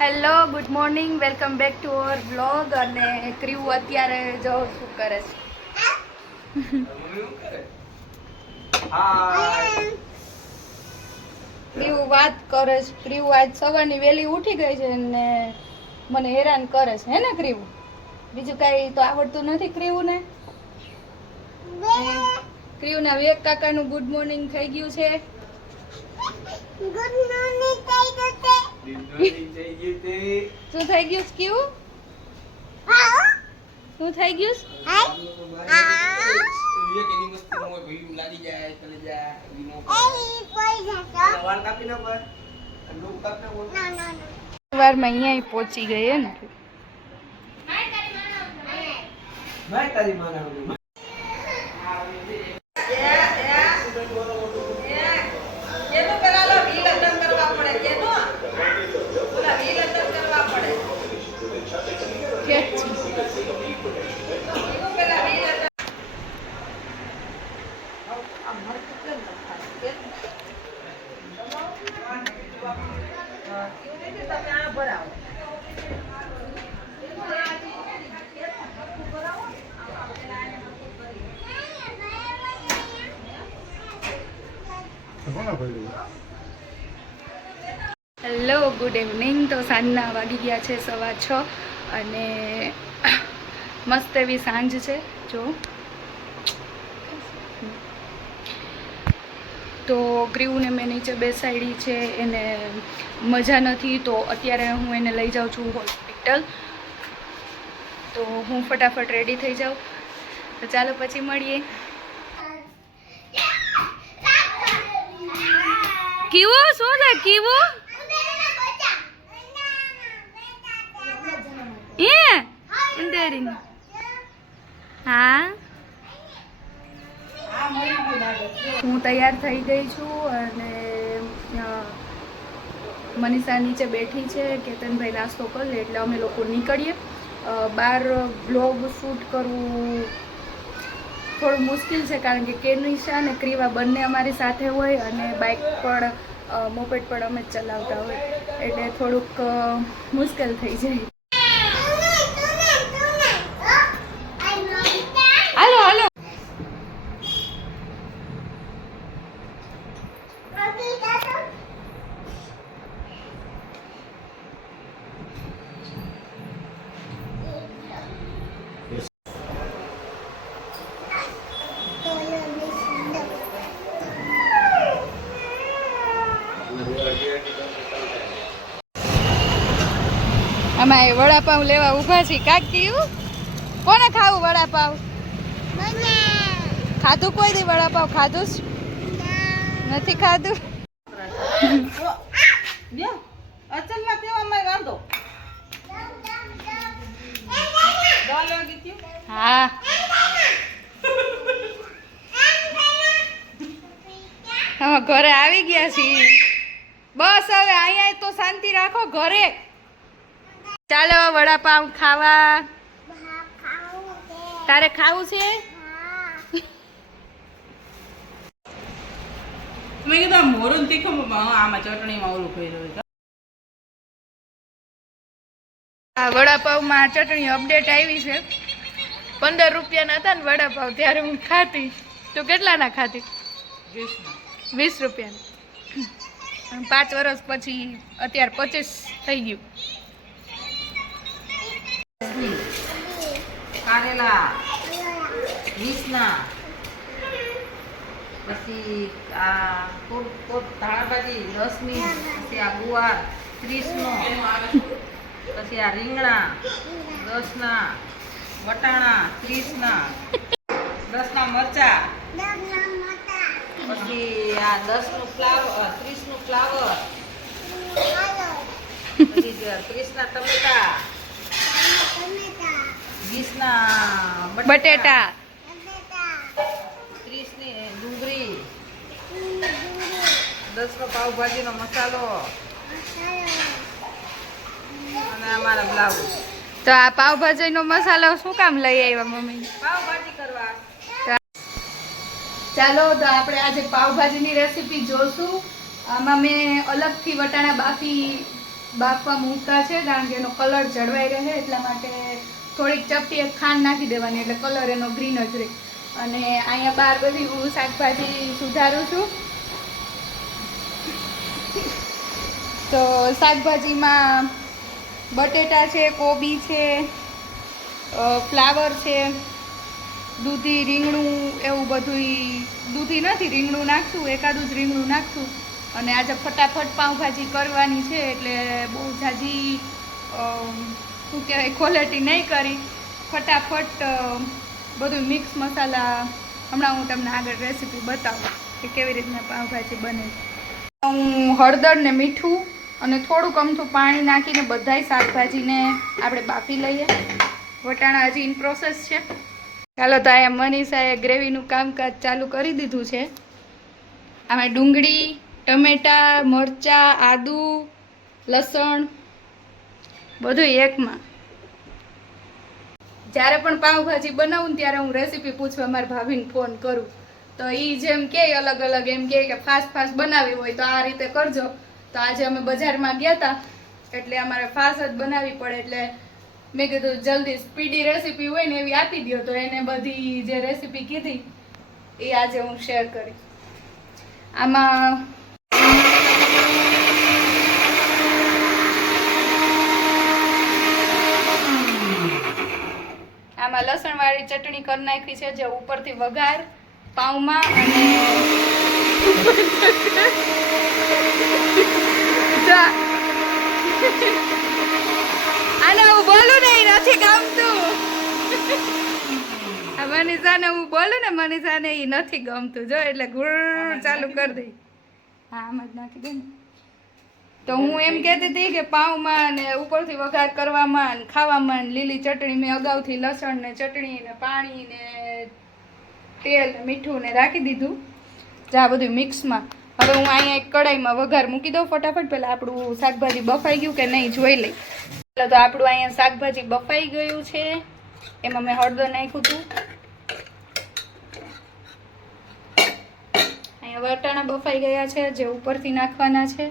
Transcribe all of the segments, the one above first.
Hello good morning welcome back to our blog અને ક્રીવ અત્યારે જો શું કરે છે ક્રીવ વાત કરે છે ક્રીવ આજ સવારની વહેલી ઉઠી ગઈ છે ને મને હેરાન કરે છે હે ને ક્રીવ બીજું કાંઈ તો આવડતું નથી ક્રીવને ક્રીવના વિવેક કાકાનું ગુડ મોર્નિંગ થઈ ગયું છે ગુડ મોર્નિંગ થઈ ગયું છે શું થઈ ગયું ક્યુ શું થઈ ગયું વારમાં અહીંયા પહોંચી ગઈ હે ને હેલો ગુડ ઇવનિંગ તો સાંજના વાગી ગયા છે 6:15 અને મસ્ત એવી સાંજ છે જો તો ક્રીવને મેં નીચે બેસાડી છે એને મજા નથી તો અત્યારે હું એને લઈ જાઉં છું હોસ્પિટલ તો હું ફટાફટ રેડી થઈ જાઉં તો ચાલો પછી મળીએ કીવો શું છે કીવો હા હું તૈયાર થઈ ગઈ છું અને મનીષા નીચે બેઠી છે કેતનભાઈ નાસ્તો કરી લે એટલે અમે લોકો નીકળીએ બહાર બ્લોગ શૂટ કરવું થોડું મુશ્કેલ છે કારણ કે કેનિશા અને ક્રીવા બંને અમારી સાથે હોય અને બાઇક પણ મોપેડ પણ અમે જ ચલાવતા હોય એટલે થોડુંક મુશ્કેલ થઈ જાય અમારે વડાપાઉં લેવા ઊભા છે કાકી કોને ખાવું વડાપાઉં ખાધું કોઈ દી વડાપાઉં ખાધું જ નથી ખાધું હા હા ઘરે આવી ગયા છીએ બસ હવે અહીંયા તો શાંતિ રાખો ઘરે ચાલો વડાપાઉં ખાવા તારે ખાવું છે મેં કીધું મોરું તીખું આમાં ચટણીમાં ઓલું કર્યું વડાપાઉંમાં ચટણી અપડેટ આવી છે 15 રૂપિયાના હતા ને વડાપાઉં ત્યારે હું ખાતી તો કેટલાના ખાતી 20 રૂપિયાના 5 વર્ષ પછી અત્યારે 25 થઈ ગયું કારેલા 20ના પછી આ ધાણાભાજી 10ની પછી આ ગુવાર 30નો પછી આ રીંગણા 10ના વટાણા 30ના 10ના મરચા પછી આ 10નું ફ્લાવર 30નું ફ્લાવર પછી 30ના ટમેટા 20ના બટેટા 30ની ડુંગળી 10નો પાવભાજીનો મસાલો અને અમારા બ્લાઉઝ તો આ પાવભાજીનો મસાલો શું કામ લઈ આવ્યા મમ્મી પાવભાજી કરવા ચાલો તો આપણે આજે પાવભાજીની રેસીપી જોશું આમાં મેં અલગથી વટાણા બાફી બાફવા મૂકતા છે, કારણ કે એનો કલર જળવાઈ રહે એટલા માટે થોડીક ચપટી એક ખાંડ નાખી દેવાની, એટલે કલર એનો ગ્રીન જ રહે. અને અહીંયા બહાર બધી હું શાકભાજી સુધારું છું. તો શાકભાજીમાં બટેટા છે, કોબી છે, ફ્લાવર છે, દૂધી, રીંગણું, એવું બધું. દૂધી નથી, રીંગણું નાખશું, એકાદું જ રીંગણું નાખશું. અને આજે ફટાફટ પાઉંભાજી કરવાની છે, એટલે બહુ ઝાઝી શું કહેવાય ક્વોલિટી નહીં કરી, ફટાફટ બધું મિક્સ મસાલા. હમણાં હું તમને આગળ રેસીપી બતાવું કે કેવી રીતના પાઉંભાજી બને. હું હળદર ને મીઠું અને થોડુંક અમથું પાણી નાખીને બધાય શાકભાજીને આપણે બાફી લઈએ. વટાણા હજી ઇન પ્રોસેસ છે. ચાલો, તો અહીંયા મનીષાએ ગ્રેવીનું કામકાજ ચાલુ કરી દીધું છે. આમાં ડુંગળી, ટમેટા, મરચાં, આદુ, લસણ બધું એકમાં. જ્યારે પણ પાઉંભાજી બનાવું ને ત્યારે હું રેસીપી પૂછવા મારા ભાભીને ફોન કરું, તો એ જેમ કે અલગ અલગ એમ કે ફાસ્ટ બનાવી હોય તો આ રીતે કરજો. તો આજે અમે બજારમાં ગયા હતા એટલે અમારે ફાસ્ટ જ બનાવવી પડે, એટલે મેં કીધું જલ્દી સ્પીડી રેસીપી હોય ને એવી આપી દો. તો એને બધી જે રેસીપી કીધી એ આજે હું શેર કરીશ. આમાં લસણવાળી ચટણી કરી નાખી છે, જે ઉપરથી વઘાર પાઉંમાં. અને આને હું બોલું ને એ નથી ગમતું. મનીષાને હું બોલું ને, મનીષાને એ નથી ગમતું જો, એટલે ગુર ચાલુ કરી દઈ. હા, આમ જ નાખી દે ને. તો હું એમ કહેતી હતી કે પાઉંમાં ને ઉપરથી વઘાર કરવામાં ને ખાવામાં ને લીલી ચટણી મેં અગાઉથી લસણ ને ચટણી ને પાણી ને તેલ ને મીઠું ને રાખી દીધું, જા બધું મિક્સમાં. હવે હું અહીંયા એક કડાઈમાં વઘાર મૂકી દઉં ફટાફટ. પહેલાં આપણું શાકભાજી બફાઈ ગયું કે નહીં જોઈ લઈ. તો આપણું અહીંયા શાકભાજી બફાઈ ગયું છે, એમાં મેં હળદર નાખ્યું હતું. અહીંયા વટાણા બફાઈ ગયા છે, જે ઉપરથી નાખવાના છે.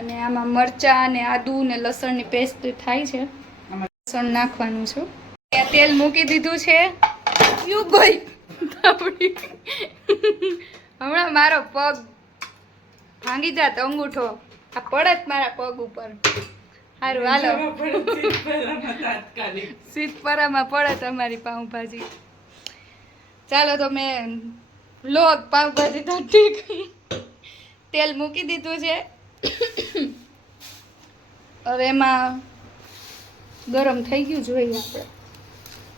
અને આમાં મરચાં ને આદુ ને લસણની પેસ્ટ થાય છે, લસણ નાખવાનું છે. તેલ મૂકી દીધું છે. હમણાં મારો પગ ભાંગી જાત અંગૂઠો આ પડત મારા પગ ઉપર. સારું હાલો, સીતપરામાં પડે તમારી પાઉંભાજી. ચાલો, તો મેં લોગ પાઉંભાજી તો ઠીક. તેલ મૂકી દીધું છે. હવે એમાં ગરમ થઈ ગયું જોઈએ. આપણે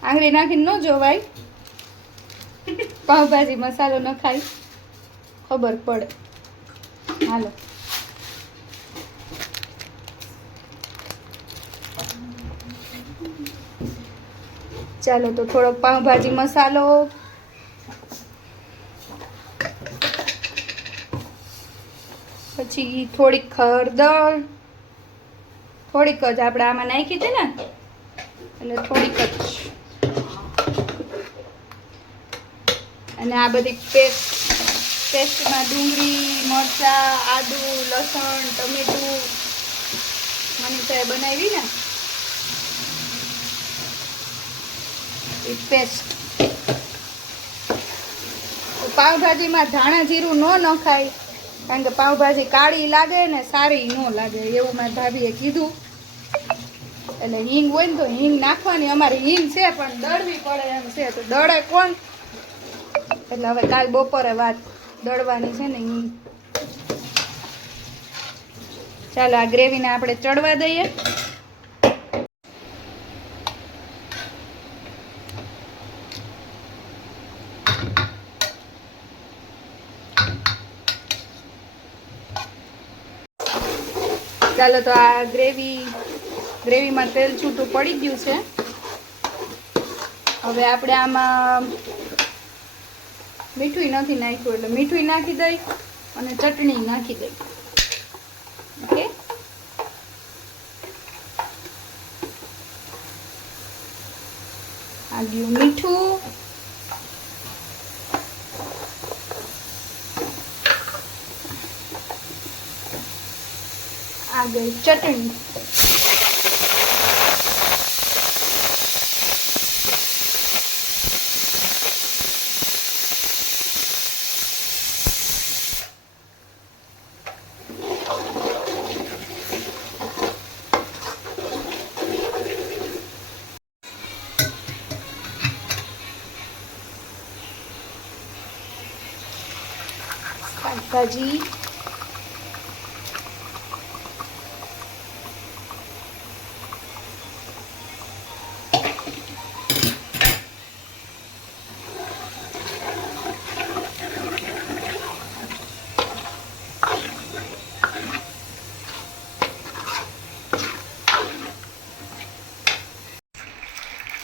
આંગળી નાખીને ન જોવાય, પાઉંભાજી મસાલો નખાય ખબર પડે. હાલો, ચાલો તો થોડોક પાઉંભાજી મસાલો, પછી થોડીક હળદર, થોડીક જ આપણે આમાં નાખી હતી ને એટલે થોડીક જ. અને આ બધી પેસ્ટમાં ડુંગળી, મરચાં, આદુ, લસણ, ટમેટું મનીષાએ બનાવી ને એ પેસ્ટ. પાઉંભાજીમાં ધાણા જીરું ન નખાય, કારણ કે પાઉંભાજી કાળી લાગે ને સારી ન લાગે, એવું મારી ભાભીએ કીધું. એટલે હિંગ હોય ને તો હિંગ નાખવાની. અમારે હિંગ છે પણ દળવી પડે એમ છે, તો દળે કોણ? એટલે હવે કાલ બપોરે વાત દળવાની છે ને હિંગ. ચાલો, આ ગ્રેવીને આપણે ચડવા દઈએ. ચાલો, તો આ ગ્રેવીમાં તેલ છૂટું પડી ગયું છે. હવે આપણે આમાં મીઠું નથી નાખ્યું, એટલે મીઠું નાખી દઈ અને ચટણી નાખી દઈ. ઓકે, આ ગયું મીઠું. આ ગઈ ચટણી. શાકભાજી,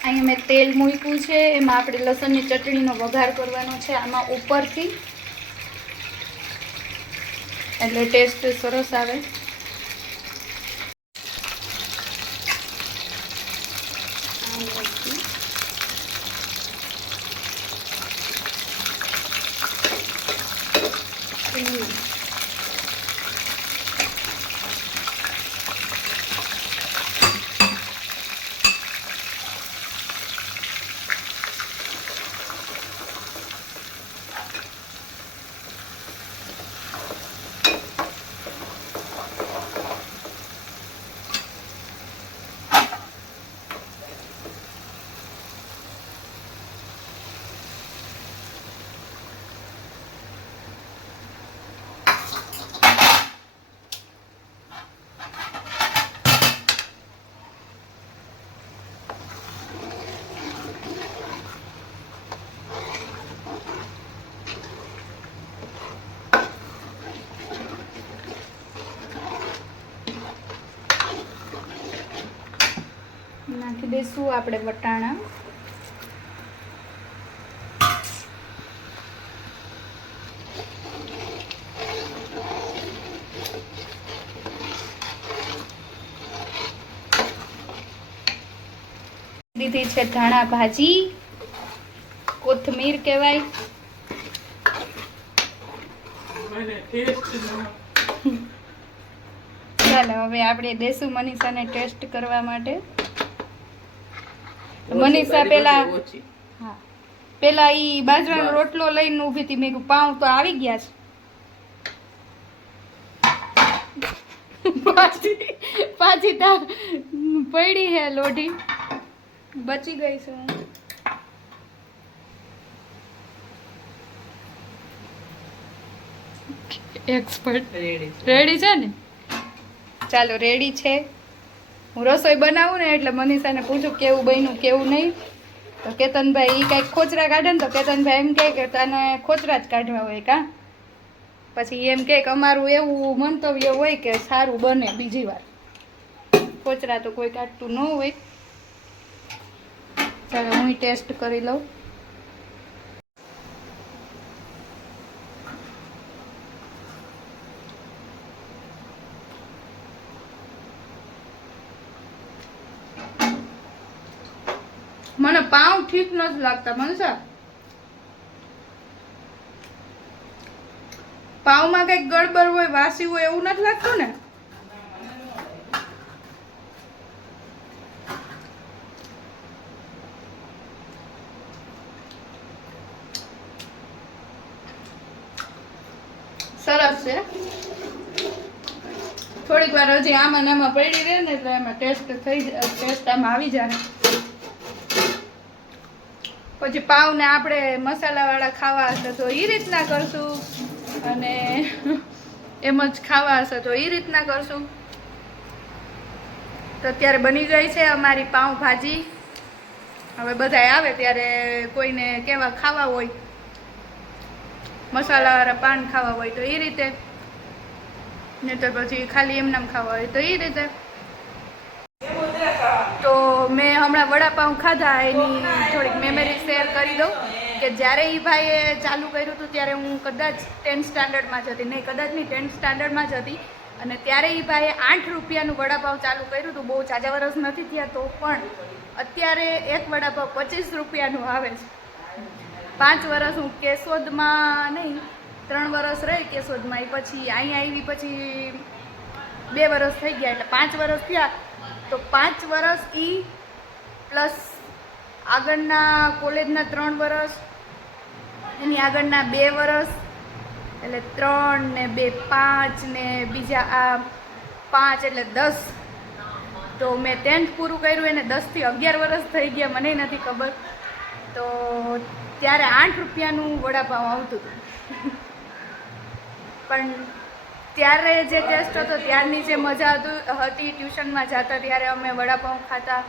અહીંયા મેં તેલ મૂક્યું છે, એમાં આપણે લસણની ચટણીનો વઘાર કરવાનો છે આમાં ઉપરથી, એટલે ટેસ્ટ સરસ આવે. નાખી દઈશું આપણે વટાણા. દીધી છે ધાણા ભાજી, કોથમીર કહેવાય. ચાલો હવે આપણે દેશું મનીષાને ટેસ્ટ કરવા માટે. મનીષા પેલા ઈ બાજરાનો રોટલો લઈને ઊભી હતી, મેં કીધું પાઉં તો આવી ગયા છે. પાછી પડી હે લોઢી, બચી ગઈ છું. એક્સપર્ટ રેડી છે ને? ચાલો રેડી છે. હું રસોઈ બનાવું ને એટલે મનીષાને પૂછું કેવું બન્યું કેવું નહીં. તો કેતનભાઈ એ કંઈક ખોચરા કાઢે ને તો કેતનભાઈ એમ કહે કે તને ખોચરા જ કાઢવા હોય કા. પછી એમ કહે કે અમારું એવું મંતવ્ય હોય કે સારું બને બીજી વાર, ખોચરા તો કોઈ કાઢતું ન હોય. ચાલો હું ટેસ્ટ કરી લઉં. મને પાઉં ઠીક નથી લાગતા મનસા. પાઉંમાં કઈક ગડબડ હોય, વાસી હોય એવું નથી લાગતું ને? સરસ છે. થોડીક વાર હજી આમાં ને આમાં પડી રહે ને એટલે એમાં ટેસ્ટ આમાં આવી જાય. પછી પાવને આપણે મસાલાવાળા ખાવા હશે તો એ રીતના કરશું, અને એમ જ ખાવા હશે તો એ રીતના કરશું. તો અત્યારે બની ગઈ છે અમારી પાઉં ભાજી. હવે બધા આવે ત્યારે કોઈને કેવા ખાવા હોય, મસાલાવાળા પાન ખાવા હોય તો એ રીતે, ને તો પછી ખાલી એમનામ ખાવા હોય તો એ રીતે. તો મેં હમણાં વડાપાઉં ખાધા, એની થોડીક મેમરી શેર કરી દઉં કે જ્યારે એ ભાઈએ ચાલુ કર્યું હતું ત્યારે હું કદાચ 10th સ્ટાન્ડર્ડમાં જ હતી, નહીં કદાચ નહીં 10th સ્ટાન્ડર્ડમાં જ હતી. અને ત્યારે એ ભાઈએ 8 રૂપિયાનું વડાપાઉં ચાલુ કર્યું હતું. બહુ જાજા વર્ષ નથી થયા તો પણ અત્યારે એક વડાપાઉં 25 રૂપિયાનું આવે છે. 5 વર્ષ હું કેશોદમાં નહીં 3 વર્ષ રહી કેશોદમાં, એ પછી અહીંયા આવી પછી 2 વર્ષ થઈ ગયા એટલે 5 વર્ષ થયા. તો 5 વર્ષ ઈ પ્લસ આગળના કોલેજના 3 વર્ષ, એની આગળના 2 વર્ષ, એટલે 3 ને 2 5 ને બીજા આ 5 એટલે 10. તો મેં 10th પૂરું કર્યું એને 10 થી 11 વર્ષ થઈ ગયા, મને નથી ખબર. તો ત્યારે 8 રૂપિયાનું વડાપાઉં આવતું હતું. પણ ત્યારે જે ટેસ્ટ હતો, ત્યારની જે મજા હતી, ટ્યુશનમાં જતા ત્યારે અમે વડાપાઉં ખાતા,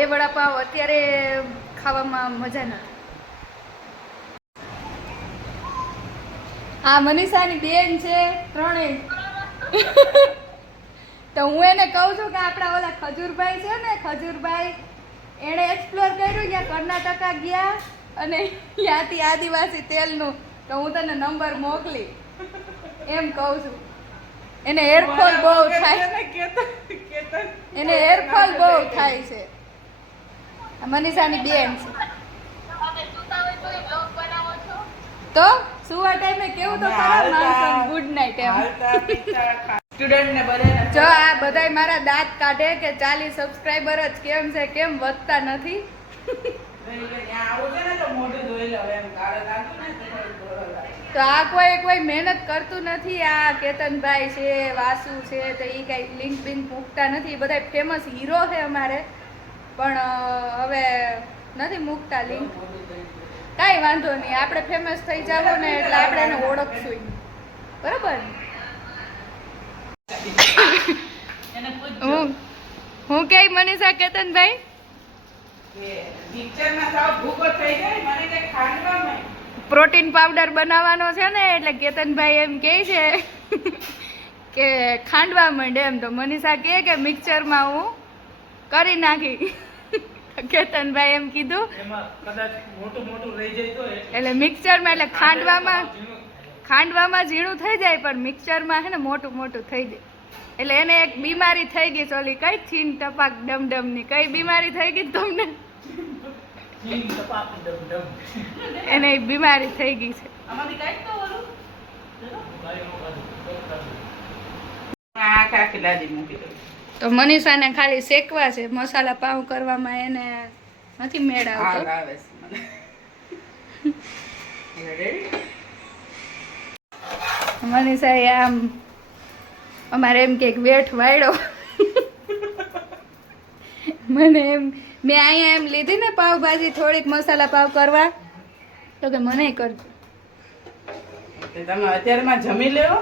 એ વડાપાઉં અત્યારે ખાવામાં મજા નથી. આ મનીષાની બેન છે, ત્રણેય. તો હું એને કહું છું કે આપણા ઓલા ખજૂરભાઈ છે ને, ખજૂરભાઈ એણે એક્સપ્લોર કર્યું, ત્યાં કર્ણાટકા ગયા અને ત્યાંથી આદિવાસી તેલનું, તો હું તને નંબર મોકલી એમ કહું છું. એને હેરફોલ બહુ થાય, એને હેરફોલ બહુ થાય છે. આ મનીષાની બેન છે. તો સુવા ટાઈમે કેવું તો ખરા માણસો ગુડ નાઈટ એમ. સ્ટુડન્ટ ને બધાને જો આ બધાય મારા દાંત કાઢે કે 40 સબસ્ક્રાઇબર જ કેમ છે, કેમ વધતા નથી. તો આ કોઈ મહેનત કરતું નથી. આ કેતનભાઈ છે, વાસુ છે, તો એ કઈ લિંક બિંક મૂકતા નથી. બધા ફેમસ હીરો છે અમારે, પણ હવે નથી મૂકતા લિંક. કાંઈ વાંધો નહીં, આપણે ફેમસ થઈ જાવ ને એટલે આપણે એને ઓળખશું, બરાબર. હું કે મનીષા કેતનભાઈ પ્રોટીન પાવડર બનાવવાનો છે ને, એટલે કેતનભાઈ એમ કહે છે કે ખાંડવા માંડે એમ. તો મનીષા કહે કે મિક્સરમાં હું કરી નાખી. કેતનભાઈ એમ કીધું એટલે મિક્સરમાં, એટલે ખાંડવામાં ઝીણું થઈ જાય, પણ મિક્સરમાં છે ને મોટું મોટું થઈ જાય. એટલે એને એક બીમારી થઈ ગઈ છે, ઓલી કઈ છીન ટપાક ડમડમ ની કઈ બીમારી થઈ ગઈ તમને? એને બીમારી થઈ ગઈ છે. તો મનીષાને ખાલી શેકવા છે, મસાલા પાવ કરવામાં એને નથી મેળ આવતો. મનીષા આમ અમારે એમ કે વેઠ વાળ્યો. મને એમ મેં અહીંયા એમ લીધી ને પાવભાજી થોડીક મસાલા પાવ કરવા, તો કે મને કરજો. તમે અત્યારમાં જમી લેવો.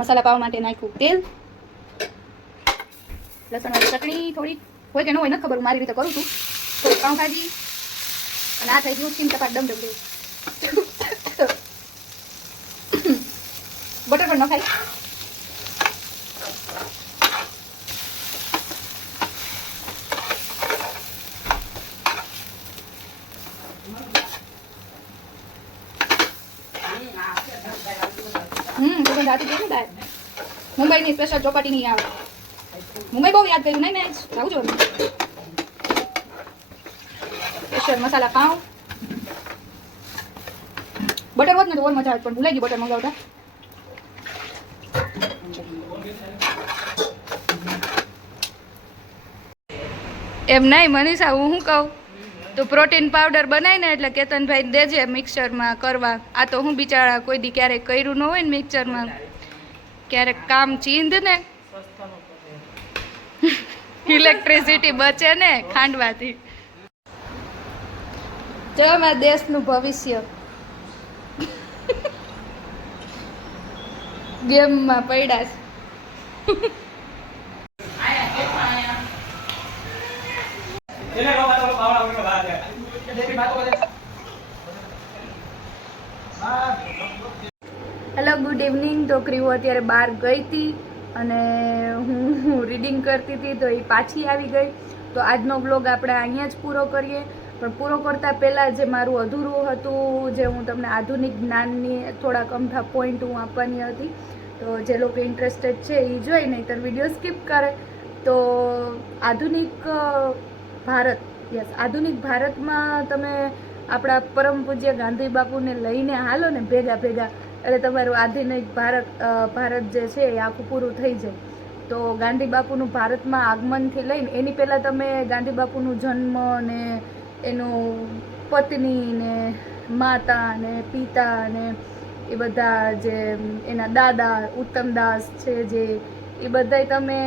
મસાલા પાવ માટે નાખ્યું તેલ, લસણ વાળી ચટણી થોડીક હોય કે ન હોય નથી ખબર, મારી રીતે કરું છું. થોડીક પાવભાજી અને આ થઈ ગયું ચીન ટપાક ડમ ડમ. બટર પણ નખાય. સુગંધ આતી ગઈ ને દાળ. મુંબઈની સ્પેશિયલ ચોપાટી ની આવે. મુંબઈ બહુ યાદ કર્યું નહીં, મેં જાઉં છું. સ્પેશિયલ મસાલા પાવ. બટર હોત ને તો ઓર મજા આવે, પણ ભૂલાઈ ગઈ બટર મંગાવતા. એમ નહીં મનીષા, હું શું કહું, તો પ્રોટીન પાવડર બનાવીને એટલે કેતનભાઈ દેજે મિક્સરમાં કરવા. આ તો હું બિચારા કોઈ દી ક્યારેક કર્યું ન હોય ને મિક્સરમાં, ક્યારેક કામ ચીંધ ને ઇલેક્ટ્રિસિટી બચે ને ખાંડવાથી. જો અમારા દેશનું ભવિષ્ય ગેમમાં પડ્યા છે. Hello, good evening. તો ક્રીવો અત્યારે બહાર ગઈ હતી અને હું રીડિંગ કરતી હતી, તો એ પાછી આવી ગઈ. તો આજનો વ્લોગ આપણે અહીંયા જ પૂરો કરીએ. પણ પૂરો કરતાં પહેલાં જે મારું અધૂરું હતું, જે હું તમને આધુનિક જ્ઞાનની થોડાક અમથા પોઈન્ટ હું આપવાની હતી, તો જે લોકો ઇન્ટરેસ્ટેડ છે એ જોઈ, નહીંતર વિડીયો સ્કીપ કરે. તો આધુનિક ભારત, યસ, આધુનિક ભારતમાં તમે આપણા પરમ પૂજ્ય ગાંધી બાપુને લઈને હાલો ને ભેગા ભેગા, એટલે તમારું આધુનિક ભારત જે છે એ આખું પૂરું થઈ જાય. તો ગાંધી બાપુનું ભારતમાં આગમનથી લઈને એની પહેલાં તમે ગાંધી બાપુનું જન્મ ને એનું પત્ની ને માતા ને પિતા ને એ બધા જે એના દાદા ઉત્તમદાસ છે જે એ બધાય તમે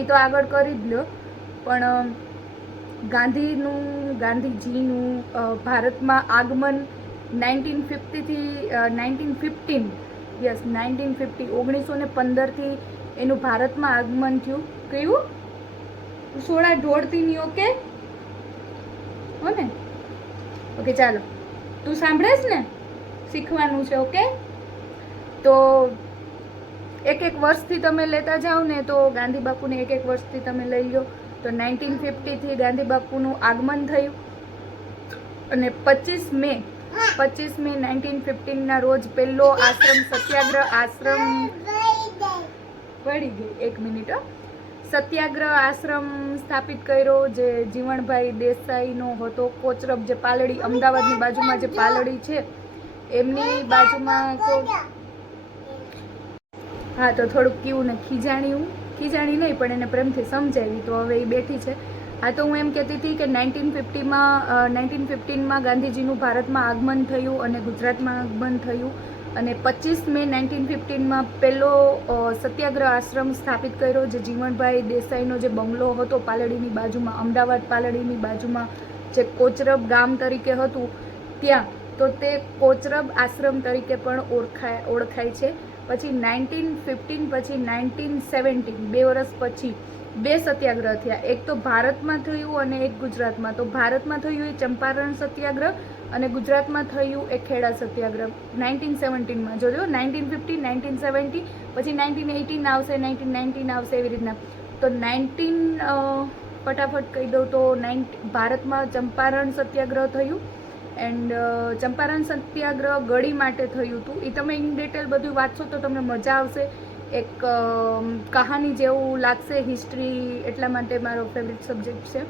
એ તો આગળ કરી જ લો, પણ ગાંધીજીનું ભારતમાં આગમન 1915 1915થી એનું ભારતમાં આગમન થયું. કયું સોડા ઢોળતી નહીં, ઓકે હો ને? ઓકે ચાલો, તું સાંભળેશ ને, શીખવાનું છે. ઓકે, તો એક વર્ષથી તમે લેતા જાઓ ને, તો ગાંધી બાપુને એક વર્ષથી તમે લઈ લો. તો 1950થી ગાંધી બાપુનું આગમન થયું અને 25 મે 1915ના રોજ પહેલો આશ્રમ સત્યાગ્રહ આશ્રમ પડી ગઈ 1 મિનિટ સત્યાગ્રહ આશ્રમ સ્થાપિત કર્યો, જે જીવણભાઈ દેસાઈનો હતો. કોચરબ જે પાલડી, અમદાવાદની બાજુમાં જે પાલડી છે એમની બાજુમાં. હા, તો થોડુંક કીવું ને ખીજાણી નહીં પણ એને પ્રેમથી સમજાવી, તો હવે એ બેઠી છે. હા, તો હું એમ કહેતી હતી કે 1915માં ગાંધીજીનું ભારતમાં આગમન થયું અને ગુજરાતમાં આગમન થયું અને 25 મે 1915માં પહેલો સત્યાગ્રહ આશ્રમ સ્થાપિત કર્યો, જે જીવણભાઈ દેસાઈનો જે બંગલો હતો પાલડીની બાજુમાં, અમદાવાદ પાલડીની બાજુમાં જે કોચરબ ગામ તરીકે હતું ત્યાં, તો તે કોચરબ આશ્રમ તરીકે પણ ઓળખાય છે. પછી 1915 પછી 1917 2 વર્ષ પછી 2 સત્યાગ્રહ થયા. એક તો ભારતમાં થયું અને એક ગુજરાતમાં. તો ભારતમાં થયું એ ચંપારણ સત્યાગ્રહ અને ગુજરાતમાં થયું એ ખેડા સત્યાગ્રહ 1917માં. જોજો, 1915 1917 પછી 1918 આવશે, 1919 આવશે, એવી રીતના. તો 19 ફટાફટ કહી દઉં તો ભારતમાં ચંપારણ સત્યાગ્રહ થયું એન્ડ ચંપારણ સત્યાગ્રહ ગળી માટે થયું હતું. એ તમે ઇન ડિટેલ બધું વાંચશો તો તમને મજા આવશે, એક કહાની જેવું લાગશે. હિસ્ટ્રી એટલા માટે મારો ફેવરિટ સબ્જેક્ટ છે,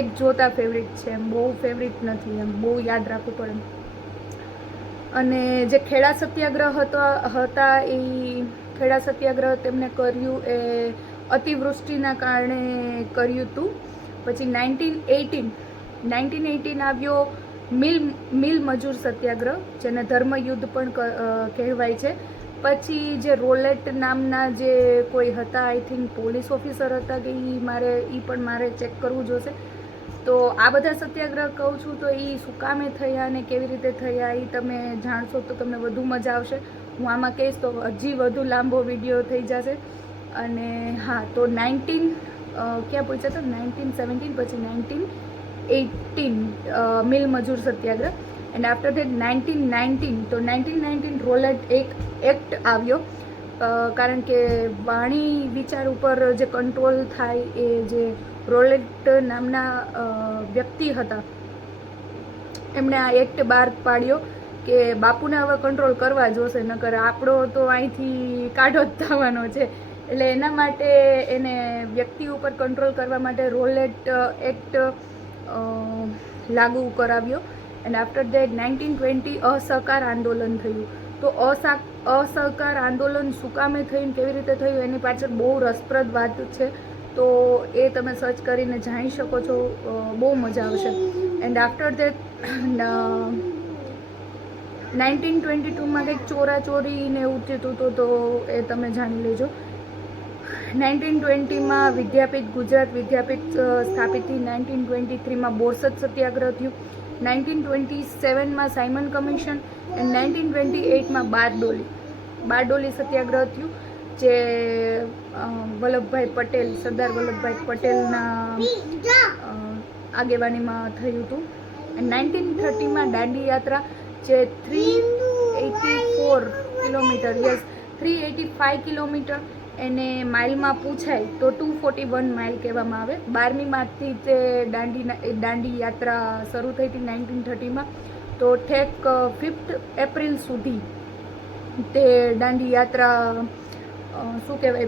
એક જોતા ફેવરિટ છે, એમ બહુ ફેવરિટ નથી, એમ બહુ યાદ રાખવું પડે. અને જે ખેડા સત્યાગ્રહ હતા એ ખેડા સત્યાગ્રહ તેમને કર્યું એ અતિવૃષ્ટિના કારણે કર્યું હતું. પછી 1918 આવ્યો મિલ મજૂર સત્યાગ્રહ, જેને ધર્મયુદ્ધ પણ કહેવાય છે. પછી જે રોલેટ નામના જે કોઈ હતા, આઈ થિંક પોલીસ ઓફિસર હતા કે એ પણ મારે ચેક કરવું જોશે. તો આ બધા સત્યાગ્રહ કહું છું તો એ શું કામે થયા અને કેવી રીતે થયા એ તમે જાણશો તો તમને વધુ મજા આવશે. હું આમાં કહીશ તો હજી વધુ લાંબો વિડીયો થઈ જશે. અને હા, તો ક્યાં પૂછ્યા તો 1917 પછી 1918 મિલ મજૂર સત્યાગ્રહ એન્ડ આફ્ટર ધેટ 1919 તો 1919 રોલેટ એક્ટ આવ્યો, કારણ કે વાણી વિચાર ઉપર જે કંટ્રોલ થાય એ જે રોલેટ નામના વ્યક્તિ હતા એમણે આ એક્ટ બહાર પાડ્યો કે બાપુને હવે કંટ્રોલ કરવા જોશે, નકર આપણો તો અહીંથી કાઢો જ થવાનો છે. એટલે એના માટે એને વ્યક્તિ ઉપર કંટ્રોલ કરવા માટે રોલેટ એક્ટ લાગુ કરાવ્યો. એન્ડ આફ્ટર ધેટ 1920 અસહકાર આંદોલન થયું. તો અસહકાર આંદોલન શું કામે થયું, કેવી રીતે થયું, એની પાછળ બહુ રસપ્રદ વાત છે. તો એ તમે સર્ચ કરીને જાણી શકો છો, બહુ મજા આવશે. એન્ડ આફ્ટર ધેટ 1922માં કંઈક ચોરી ને એવું થયું હતું, તો એ તમે જાણી લેજો. 1920માં ગુજરાત વિદ્યાપીઠ સ્થાપિત થઈ. 1923માં બોરસદ સત્યાગ્રહ થયું. 1927માં સાયમન કમિશન એન્ડ 1928માં બારડોલી સત્યાગ્રહ થયું, જે સરદાર વલ્લભભાઈ પટેલના આગેવાનીમાં થયું હતું. 1930માં દાંડી યાત્રા, જે 385 કિલોમીટર એને માઇલમાં પૂછાય તો 241 માઇલ કહેવામાં આવે. 12મી માર્ચથી તે દાંડી યાત્રા શરૂ થઈ હતી 1930માં. તો ઠેક 5 એપ્રિલ સુધી તે દાંડી યાત્રા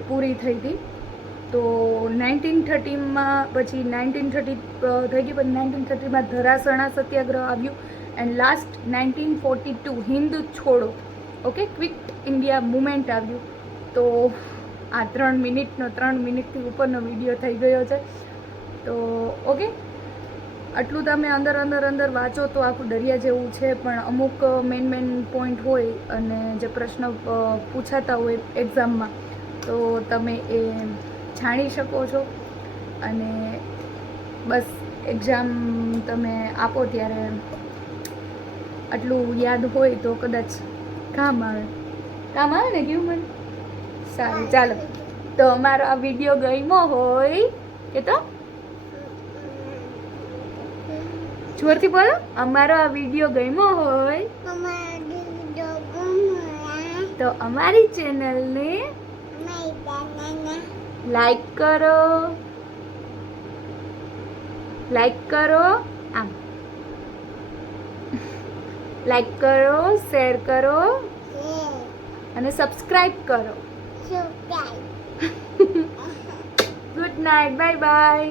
પૂરી થઈ હતી. તો 1930માં પછી 1930 થઈ ગયું, પછી 1930માં ધરાસણા સત્યાગ્રહ આવ્યું એન્ડ લાસ્ટ 1942 હિન્દ છોડો, ઓકે, ક્વિક ઇન્ડિયા મુવમેન્ટ આવ્યું. તો આ 3 મિનિટથી ઉપરનો વિડીયો થઈ ગયો છે. તો ઓકે, આટલું તમે અંદર વાંચો તો આખું દરિયા જેવું છે, પણ અમુક મેન પોઈન્ટ હોય અને જે પ્રશ્ન પૂછાતા હોય એક્ઝામમાં તો તમે એ જાણી શકો છો. અને બસ એક્ઝામ તમે આપો ત્યારે આટલું યાદ હોય તો કદાચ કામ આવે ને કેવું મને. સારું, ચાલો. તો અમારો આ વિડીયો ગમ્યો હોય કે તો જોરથી બોલો, અમારો આ વિડીયો ગમ્યો હોય તો અમારી ચેનલને લાઈક કરો, આમ લાઈક કરો, શેર કરો અને સબસ્ક્રાઈબ કરો. Good night, bye bye.